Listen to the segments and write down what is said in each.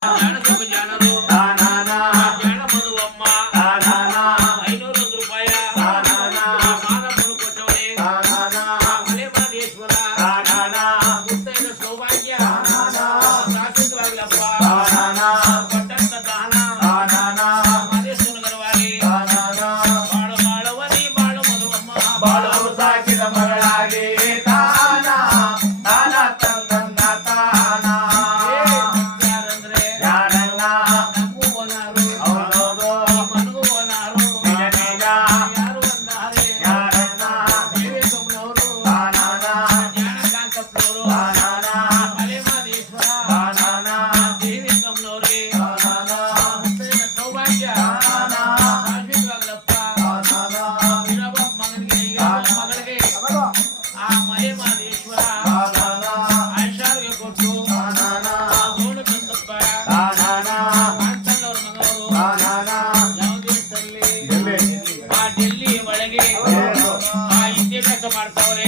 来了 ಇಲ್ಲಿ ಒಳಗೆ ಆ ವಿದ್ಯಾಭ್ಯಾಸ ಮಾಡ್ತಾವ್ರೆ.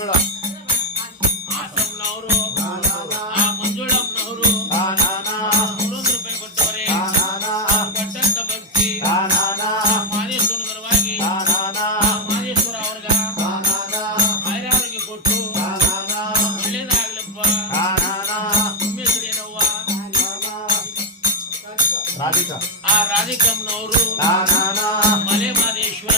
మంజుళ ఆసం నవరు ఆ మంజుళం నవరు ಮೂಲಂದ್ರಪೈ ಕೊಟ್ಟವರೇ ಆ ಪಟ್ಟಂತ ಭಕ್ತಿ ಆ ಮಾದೇಶ್ವರನ ಪರವಾಗಿ ಆ ಮಾದೇಶ್ವರ ಅವ್ರಗ ಆರೋಗ್ಯ ಕೊಟ್ಟು ಒಳ್ಳೇದಾಗ್ಲಪ್ಪ ಉಮ್ಮೇಶ್ವರೇನವ್ವ ರಾಧಿಕಾ ಆ ರಾಧಿಕಮ್ಮನವರು ಮಲೆ ಮಾದೇಶ್ವರ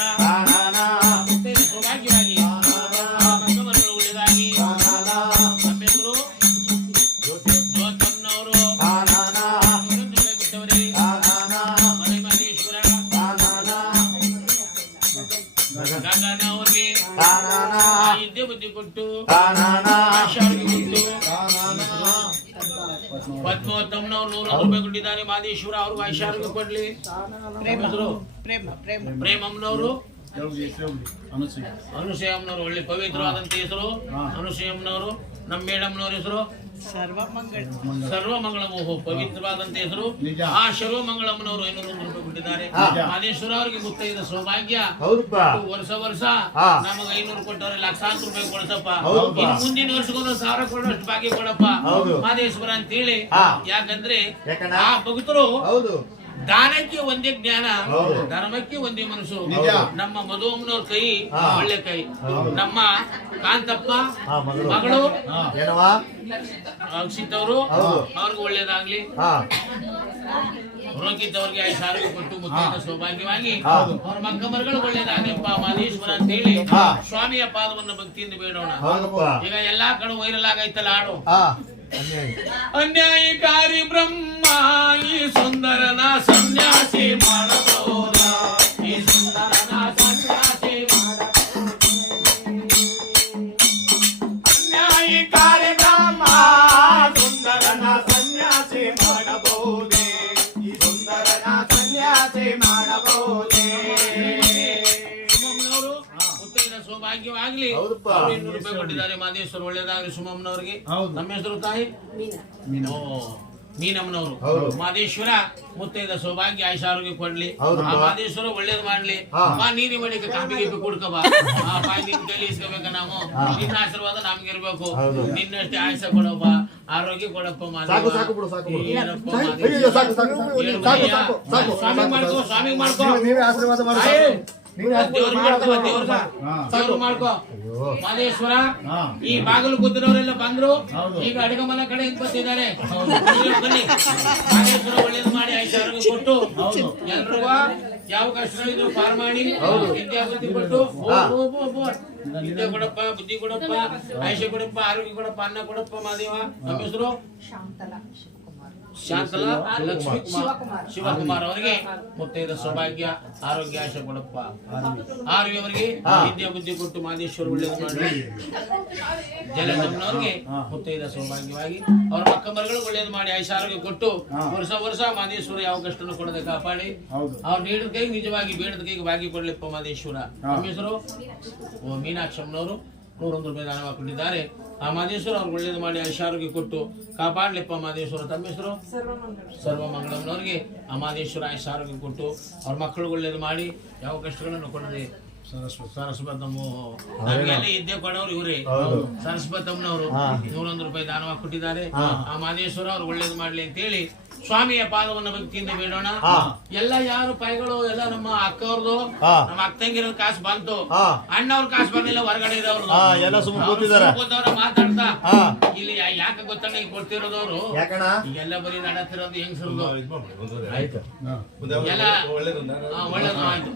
ನಾನು ಅವ್ರಿಗೆ ನಿದ್ದೆ ಬುದ್ಧಿ ಕೊಟ್ಟು ಶಾಲೆಗೆ ಕೊಟ್ಟು ಪದ್ಮೋತ್ತಮ್ನವ್ರು ನೂರ ರೂಪಾಯಿ ಕೊಟ್ಟಿದ್ದಾರೆ ಮಾದೇಶ್ವರ ಅವ್ರು ವೈಶಾಲಿಗೆ ಕೊಡ್ಲಿ. ಪ್ರೇಮಮ್ನವರು ಅನುಸೂಯಮ್ನವರು ಒಳ್ಳೆ ಪವಿತ್ರವಾದಂತ ಹೆಸರು. ಅನುಸೂಯಮ್ನವರು ನಮ್ಮ ಮೇಡಮ್ನವ್ರ ಹೆಸರು. ಸರ್ವಮಂಗಳ ಮೋಹ ಪವಿತ್ರವಾದಂತ ಹೆಸರು. ಆ ಸರ್ವಮಂಗಳಮ್ಮನವರು ಐನೂರು ಕೊಟ್ಟಿದ್ದಾರೆ ಮಹದೇಶ್ವರ ಅವರಿಗೆ ಮುತ್ತೈದ ಸೌಭಾಗ್ಯ. ವರ್ಷ ವರ್ಷ ನಮಗ ಐನೂರು ಕೊಟ್ಟವ್ರೆ ಲಕ್ಷಾಂತರ ರೂಪಾಯಿ ಕೊಡಸಪ್ಪ. ಇನ್ನು ಮುಂದಿನ ವರ್ಷಗೊಂದು ಸಾವಿರ ಕೊಡೋಷ್ಟು ಭಾಗ್ಯ ಕೊಡಪ್ಪ. ಮಹದೇಶ್ವರ ಅಂತೇಳಿ. ಯಾಕಂದ್ರೆ ಆ ಭಕ್ತರು ದಾನಕ್ಕೆ ಒಂದೇ ಜ್ಞಾನ ಧರ್ಮಕ್ಕೆ ಒಂದೇ ಮನಸ್ಸು. ನಮ್ಮ ಮಧುವಮ್ಮನವ್ರ ಕೈ ಒಳ್ಳೆ ಕೈ. ನಮ್ಮ ಕಾಂತಪ್ಪ ಮಗಳು. ರಕ್ಷಿತ್ ಅವರು. ಅವ್ರಿಗೆ ಒಳ್ಳೇದಾಗ್ಲಿ. ಪುರೋಹಿತ್ ಅವ್ರಿಗೆ ಸಾರಿಗೆ ಕೊಟ್ಟು ಮುದ್ದಿನ ಸೌಭಾಗ್ಯವಾಗಿ ಅವ್ರ ಮಕ್ಕಮರಗಳು ಒಳ್ಳೇದಾಗ್ಲಿ. ಮಹದೇಶ್ವರ ಅಂತ ಹೇಳಿ ಸ್ವಾಮಿಯ ಪಾದವನ್ನು ಭಕ್ತಿಯಿಂದ ಬೇಡೋಣ. ಈಗ ಎಲ್ಲಾ ಕಡೆ ವೈರಲ್ ಆಗೈತಲ್ಲ ಹಾಡು अन्यायकारी ब्रह्मा सुंदरना संन्यासी मानतो ಇನ್ನೂರು ರೂಪಾಯಿ ಕೊಟ್ಟಿದ್ದಾರೆ. ಮಾದೇಶ್ವರ ಒಳ್ಳೇದಾಗ್ಲಿ ಸುಮಮ್ಮನವ್ರಿಗೆ. ನಮ್ಮ ಹೆಸರು ತಾಯಿ? ಮೀನಮ್ಮನವರು. ಹೌದು. ಮಾದೇಶ್ವರ ಮುತ್ತೈದ ಸೌಭಾಗ್ಯ ಆಯುಷ ಆರೋಗ್ಯ ಕೊಡ್ಲಿ. ಆ ಮಾದೇಶ್ವರ ಒಳ್ಳೇದ್ ಮಾಡ್ಲಿ. ಮಾ ಬಾ ನೀನಿ ಮಳಿಗೆ ಕಾಪಿ ಗೀಪಿ ಕುಡ್ಕಬಾ. ಆ ಬಾಯಿ ನಿನ್ ಕೈಲಿ ಇಸ್ಕೋಬೇಕ ನಾವು. ನಿನ್ನ ಆಶೀರ್ವಾದ ನಮ್ಗಿರ್ಬೇಕು. ನಿನ್ನಷ್ಟೇ ಆಯುಷ ಕೊಡಪ್ಪ. ಆರೋಗ್ಯ ಕೊಡಪ್ಪ ಸ್ವಾಮಿ ಸಾಕು, ಸಾಕು ಬಿಡು, ಸಾಕು ಬಿಡು. ಏನಪ್ಪ ಸಾಕು, ಮಾದೇವ. ಅಯ್ಯೋ, ಸಾಕು, ಸಾಕು, ಸಾಕು, ಸಾಕು, ಭಯ್ಯ? ಸಾಕು, ಸಾಕು, ಸ್ವಾಮಿಗ್ ಮಾಡ್ಕೋ ಸ್ವಾಮಿ ಮಾಡ್ಕೋ. ಹಾ. ಈ ಬಾಗಿಲು ಕೂತಿರೋರೆಲ್ಲ ಬಂದ್ರು. ಈಗ ಅಡಿಗೆ ಮನೆ ಕಡೆ ಬಂದಿದ್ದಾರೆ ಬನ್ನಿ, ಒಳ್ಳೇದು ಮಾಡಿ ಐದು ಕೊಟ್ಟು. ಎಲ್ರಿಗೂ ಯಾವ ಕಷ್ಟಗಳಿದ್ರು ಪಾರ್ ಮಾಡಿ. ವಿದ್ಯಾ ಬುದ್ಧಿ ಕೊಟ್ಟು. ವಿದ್ಯೆ ಕೊಡಪ್ಪ ಬುದ್ಧಿ ಕೊಡಪ್ಪ ಆಯುಷ್ಯ ಕೊಡಪ್ಪ ಆರೋಗ್ಯ ಕೊಡಪ್ಪ ಅನ್ನ ಕೊಡಪ್ಪ ಮಾದೇವ. ನಮ್ಮ ಹೆಸರು? ಶಾಂತಲಾ ಶಾಂತಲಾ ಲಕ್ಷ್ಮೀ ಕುಮಾರ್. ಶಿವಕುಮಾರ್. ಶಿವಕುಮಾರ್ ಅವರಿಗೆ ಮುತ್ತೈದ ಸೌಭಾಗ್ಯ ಆರೋಗ್ಯ ಆಶೆ ಕೊಡಪ್ಪ. ಆರೋಗ್ಯ. ಅವರಿಗೆ ವಿದ್ಯೆ ಬುದ್ಧಿ ಕೊಟ್ಟು ಮಾದೇಶ್ವರ ಒಳ್ಳೇದು ಮಾಡಿ. ಜಲಜಮ್ಮನವ್ರಿಗೆ ಮುತ್ತೈದ ಸೌಭಾಗ್ಯವಾಗಿ ಅವ್ರ ಮಕ್ಕ ಮರಿಗಳು ಒಳ್ಳೇದು ಮಾಡಿ ಆಯುಷ ಆರೋಗ್ಯ ಕೊಟ್ಟು ವರ್ಷ ವರ್ಷ ಮಾದೇಶ್ವರ ಯಾವ ಕಷ್ಟನು ಕೊಡದೆ ಕಾಪಾಡಿ. ಅವ್ರು ನೀಡಿದ ಕೈಗೆ ನಿಜವಾಗಿ ಬೇಡದ ಕೈಗೆ ಬಾಗಿ ಕೊಡ್ಲಿಪ್ಪ ಮಾದೇಶ್ವರ. ಹೆಸರು ಓ ಮೀನಾಕ್ಷಮ್ಮನವರು ನೂರೊಂದು ರೂಪಾಯಿ ದಾನ ಕೊಟ್ಟಿದ್ದಾರೆ ಆ ಮಾದೇಶ್ವರ ಅವ್ರು ಒಳ್ಳೇದು ಮಾಡಿ ಐಷಾರೋಗ್ಯ ಆರೋಗ್ಯ ಕೊಟ್ಟು ಕಾಪಾಡ್ಲಿಪ್ಪ ಮಾದೇಶ್ವರ. ತಮ್ಮ ಹೆಸರು? ಸರ್ವಮಂಗಳಮ್ಮನವ್ರಿಗೆ ಆ ಮಾದೇಶ್ವರ ಐಷಾರೋಗ್ಯ ಆರೋಗ್ಯ ಕೊಟ್ಟು ಅವ್ರ ಮಕ್ಕಳು ಒಳ್ಳೇದು ಮಾಡಿ ಯಾವ ಕಷ್ಟಗಳನ್ನು ಕೊಡದೆ. ಸರಸ್ವತಮ್ಮ. ನಮಗೆಲ್ಲ ಇದ್ದೇ ಕೊಡೋರು ಇವರೇ. ಹೌದು. ಸರಸ್ವತಮ್ಮನವರು. ನೂರೊಂದು ರೂಪಾಯಿ ದಾನವಾಗಿ ಕೊಟ್ಟಿದ್ದಾರೆ. ಆ ಮಾದೇಶ್ವರ ಅವ್ರು ಒಳ್ಳೇದು ಮಾಡ್ಲಿ ಅಂತ ಹೇಳಿ ಸ್ವಾಮಿಯ ಪಾದವನ್ನು ಭಕ್ತಿಯಿಂದ ಬೇಡೋಣ ಹಾ. ಎಲ್ಲ ಯಾರು ಪೈಗಳು ಎಲ್ಲ ನಮ್ಮ ಅಕ್ಕವ್ರದ್ದು. ನಮ್ಮ ಅಕ್ಕಂಗಿರ ಕಾಸು ಬಂತು. ಅಣ್ಣವ್ರ ಕಾಸು ಬಂದಿಲ್ಲ ಹೊರಗಡೆ ಇರೋರ್ದು ಹಾ, ಎಲ್ಲ ಸುಮ್ಮನೆ. ಮಾತಾಡ್ತಾ. ಇಲ್ಲಿ ಯಾಕೆ ಗೊತ್ತಣ್ಣ ಈಗ ಕೊಡ್ತಿರೋದವ್ರು? ಎಲ್ಲ ಬರೀ ನಡತಿರೋದು ಹೆಂಗಸರ್ದು ಆಯ್ತು. ಎಲ್ಲ ಹಾ, ಒಳ್ಳೇದು ಆಯ್ತು.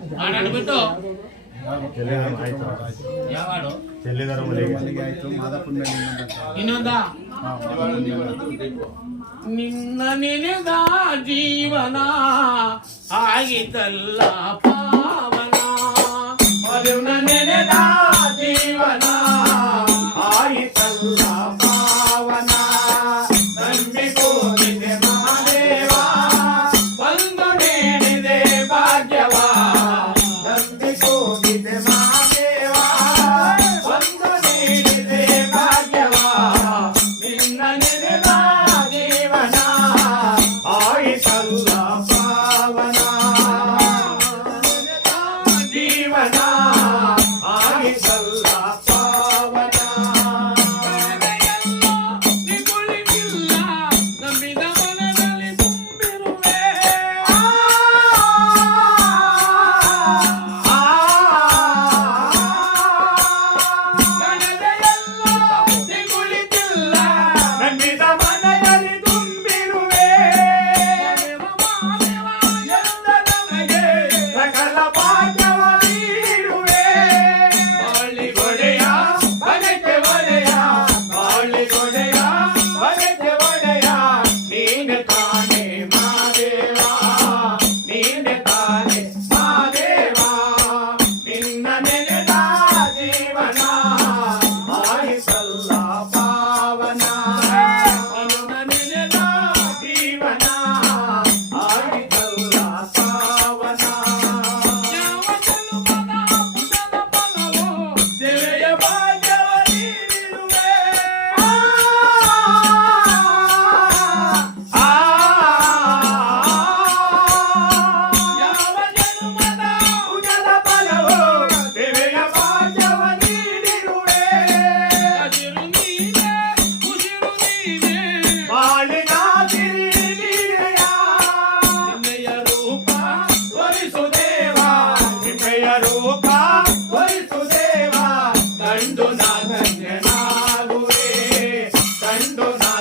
ಚೆಲ್ಲಿದಾರ ನಿನ್ನ ನಿನದ ಜೀವನ ಆಗಿತಲ್ಲ ಪಾವನ ನೆನೆದ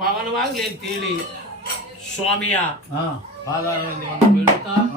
ಪಾವನವಾಗ್ಲಿ ಅಂತೇಳಿ ಸ್ವಾಮಿಯ ಹಾ ಪಾದಾರವಿಂದವನ್ನು ಬೀಳುತ್ತಾ